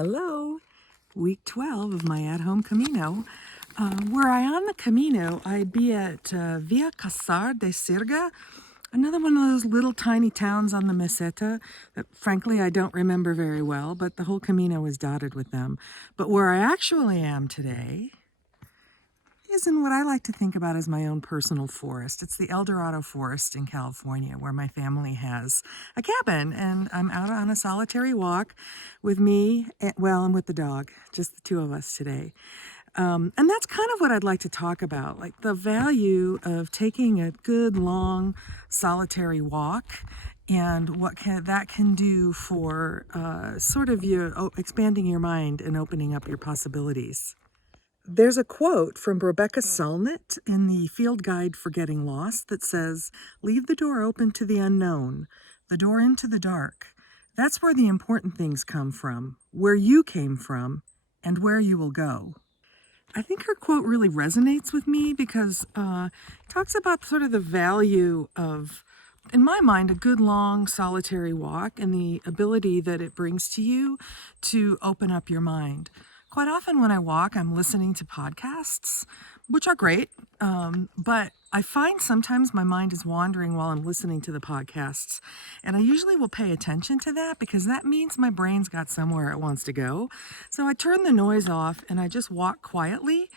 Hello, week 12 of my at-home Camino. Were I on the Camino, I'd be at Via Caçar de Sirga, another one of those little tiny towns on the Meseta that frankly I don't remember very well, but the whole Camino is dotted with them. But where I actually am today is in what I like to think about as my own personal forest. It's the El Dorado Forest in California, where my family has a cabin, and I'm out on a solitary walk with me, and with the dog, just the two of us today. And that's kind of what I'd like to talk about, like the value of taking a good, long, solitary walk and what that can do for sort of expanding your mind and opening up your possibilities. There's a quote from Rebecca Solnit in the Field Guide for Getting Lost that says, "Leave the door open to the unknown, the door into the dark. That's where the important things come from, where you came from, and where you will go." I think her quote really resonates with me because it talks about sort of the value of, in my mind, a good long solitary walk and the ability that it brings to you to open up your mind. Quite often when I walk, I'm listening to podcasts, which are great, but I find sometimes my mind is wandering while I'm listening to the podcasts, and I usually will pay attention to that because that means my brain's got somewhere it wants to go. So I turn the noise off and I just walk quietly.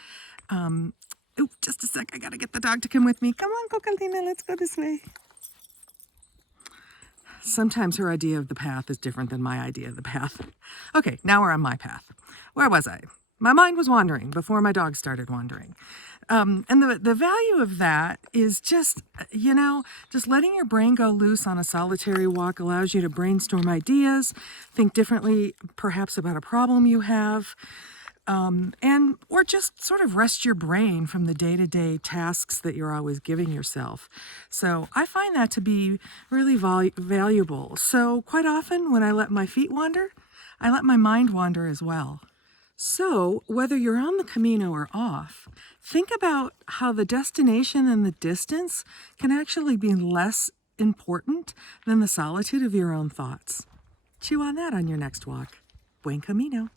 Just a sec, I gotta get the dog to come with me. Come on, Cocalina, let's go this way. Sometimes her idea of the path is different than my idea of the path. Okay, now we're on my path. Where was I? My mind was wandering before my dog started wandering. And the value of that is just letting your brain go loose on a solitary walk allows you to brainstorm ideas, think differently perhaps about a problem you have, or just sort of rest your brain from the day-to-day tasks that you're always giving yourself. So I find that to be really valuable. So quite often when I let my feet wander, I let my mind wander as well. So whether you're on the Camino or off, think about how the destination and the distance can actually be less important than the solitude of your own thoughts. Chew on that on your next walk. Buen Camino.